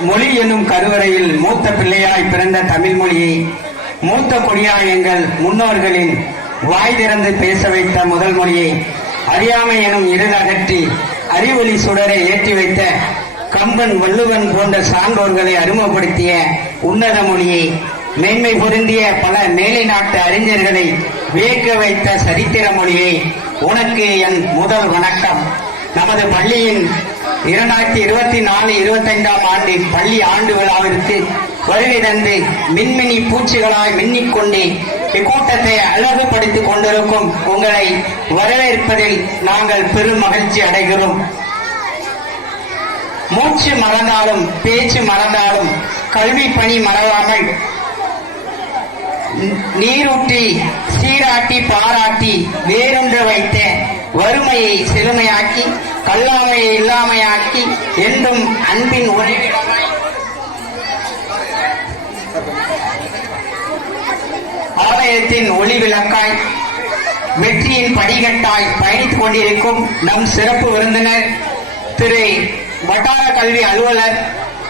கருவறையில் மூத்த பிள்ளையாய் பிறந்த தமிழ் மொழியை மூத்த கொடியாய் எங்கள் முன்னோர்களின் வாய் திறந்து பேச வைத்த முதல் மொழியை அறியாமை எனும் இருள் அறிவொளி சுடரை ஏற்றி வைத்த கம்பன் வள்ளுவன் போன்ற சான்றோர்களை அறிமுகப்படுத்திய உன்னத மொழியை மேன்மை பொருந்திய பல மேலை நாட்டு அறிஞர்களை வியக்க வைத்த சரித்திர மொழியை உனக்கு என் முதல் வணக்கம். நமது பள்ளியின் இரண்டாயிரத்தி இருபத்தி நாலு இருபத்தைந்தாம் ஆண்டு பள்ளி ஆண்டு விழாவிற்கு வருகை தந்து மின்மினி பூச்சிகளாய் மின்னிக்கொண்டு இக்கூட்டத்தை அழகுபடுத்திக் கொண்டிருக்கும் உங்களை வரவேற்பதில் நாங்கள் பெரும் மகிழ்ச்சி அடைகிறோம். மூச்சு மறந்தாலும் பேச்சு மறந்தாலும் கல்வி பணி மறவாமல் நீரூற்றி சீராட்டி பாராட்டி வேறொன்று வைத்த வறுமையை செழுமையாக்கி கல்லாமையை இல்லாமையாக்கி என்றும் அன்பின் உறைவிடமாய் ஆலயத்தின் ஒளி விளக்காய் வெற்றியின் படிகட்டாய் பயணித்துக் கொண்டிருக்கும் நம் சிறப்பு விருந்தினர் திரு வட்டார கல்வி அலுவலர்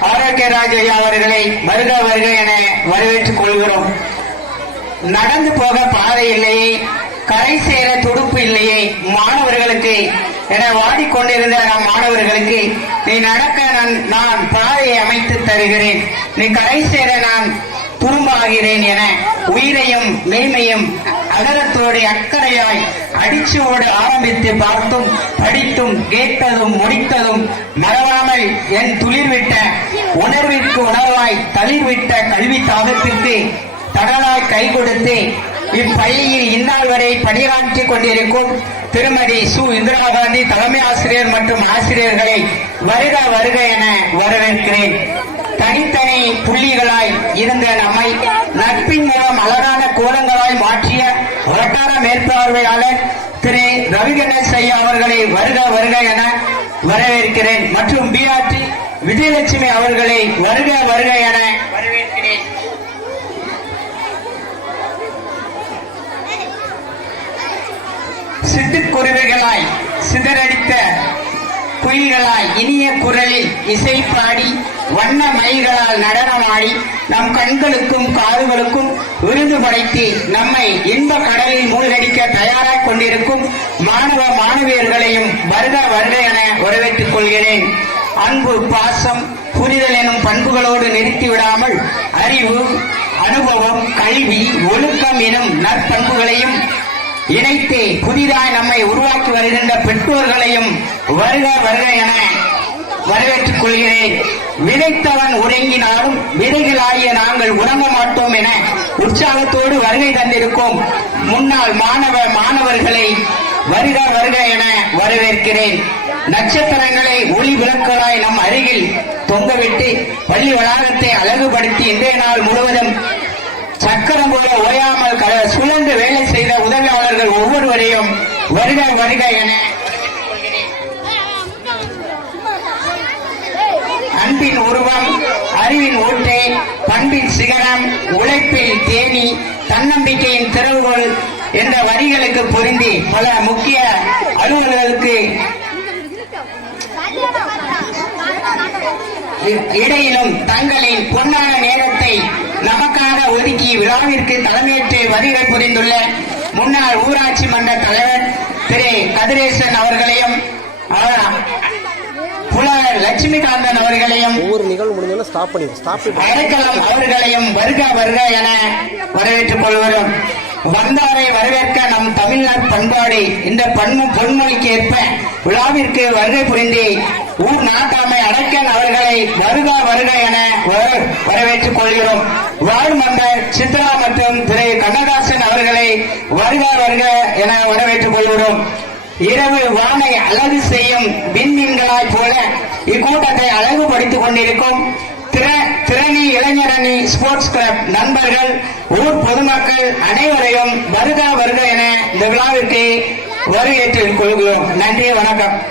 ஆரோக்கியராஜ் ஐயா அவர்களை வருக வருக என வரவேற்றுக் கொள்கிறோம். நடந்து போக பாதை இல்லையே கரை சேர என வாடிக்கொண்டிருந்த நம் மாணவர்களுக்கு நீ நடக்க நான் நான் பாதையை அமைத்து தருகிறேன். நீ கரை சேர நான் துரும்பாகிறேன் என உயிரையும் மேன்மையும் அகலத்தோடு அக்கறையாய் அடிச்சுவோடு ஆரம்பித்து பார்த்தும் படித்தும் கேட்டதும் முடித்ததும் மறவாமல் என் துளிர்விட்ட உணர்விற்கு உணர்வாய் தளிர்விட்ட கல்வி சாதத்திற்கு தடலாய் கை கொடுத்து இப்பள்ளியில் இந்நாள் வரை பணியாற்றிக் கொண்டிருக்கும் திருமதி சு இந்திரா காந்தி தலைமை ஆசிரியர் மற்றும் ஆசிரியர்களை வருக வருக என வரவேற்கிறேன். தனித்தனி புள்ளிகளாய் இருந்த நம்மை நட்பின் மூலம் அழகான கோலங்களாய் மாற்றிய வட்டார மேற்பார்வையாளர் திரு ரவி கணேஷ் ஐயா அவர்களை வருக வருக என வரவேற்கிறேன். மற்றும் பிஆர்டி விஜயலட்சுமி அவர்களை வருக வருக என வரவேற்கிறேன். சிதறடித்த குயில்களாய் இனிய குரலில் இசை பாடி வண்ண மயில்களால் நடனமாடி நம் கண்களுக்கும் காதுகளுக்கும் விருது படைத்து நம்மை இன்ப கடலில் மூழ்கடிக்க தயாராக கொண்டிருக்கும் மாணவ மாணவியர்களையும் வருக வருக என வரவேற்றுக் கொள்கிறேன். அன்பு பாசம் புரிதல் எனும் பண்புகளோடு நிறுத்திவிடாமல் அறிவு அனுபவம் கல்வி ஒழுக்கம் எனும் நற்பண்புகளையும் இணைத்து புதிதாய் நம்மை உருவாக்கி வருகின்ற பெற்றோர்களையும் வருக வருக என வரவேற்றுக் கொள்கிறேன். விதைத்தவன் உறங்கினாலும் விதைகளாகிய நாங்கள் உறங்க மாட்டோம் என உற்சாகத்தோடு வருகை தந்திருக்கும் முன்னாள் மாணவ மாணவர்களை வருக வருக என வரவேற்கிறேன். நட்சத்திரங்களை ஒளி விளக்குகளாய் நம் அருகில் தொங்கவிட்டு பள்ளி வளாகத்தை அழகுபடுத்தி இன்றைய நாள் முழுவதும் சக்கரம் போல ஓயாமல் சுழன்று வேலை செய்த உதவி வருக வருக என அன்பின் உருவம் அறிவின் ஊட்டை பண்பின் சிகரம் உழைப்பில் தேனி தன்னம்பிக்கையின் திறவுகோள் என்ற வரிகளுக்கு பொருந்தி பல முக்கிய அலுவலர்களுக்கு இ- இடையிலும் தங்களின் பொன்னான நேரத்தை நமக்காக ஒதுக்கி விழாவிற்கு தலைமையேற்று வருகை புரிந்துள்ள முன்னாள் ஊராட்சி மன்ற தலைவர் திரு கதிரேசன் அவர்களையும் அவர் புலவர் லட்சுமிகாந்தன் அவர்களையும் ஒவ்வொரு நிகழ்வு முடிஞ்சோன்னா ஸ்டாப் பண்ணி ஸ்டாப் பண்ணி அடைக்கலம் அவர்களையும் வருக வருக என வரவேற்றுக் கொள்கிறோம். வந்தாரை வரவேற்க நம் தமிழ்நாட்டு பண்பாடு இந்த பன்மு பொன்மொழிக்கு ஏற்ப விழாவிற்கு வருகை புரிந்து ஊர் நாட்டாமை அடைக்கல் அவர்களை வருக வருக என வர- வரவேற்றுக் கொள்கிறோம். வாழ்மன்ற சித்ரா மற்றும் திரு கண்ணதாசன் அவர்களை வருக வருக என வரவேற்றுக் கொள்கிறோம். இரவு வானை அழகு செய்யும் விண்மீன்களாய் போல இக்கூட்டத்தை அழகுபடுத்திக் கொண்டிருக்கும் திற- திறனி இளைஞரணி ஸ்போர்ட்ஸ் கிளப் நண்பர்கள் ஊர் பொதுமக்கள் அனைவரையும் வருக வருக என இந்த விழாவிற்கு வரவேற்றுக் கொள்கிறோம். நன்றி வணக்கம்.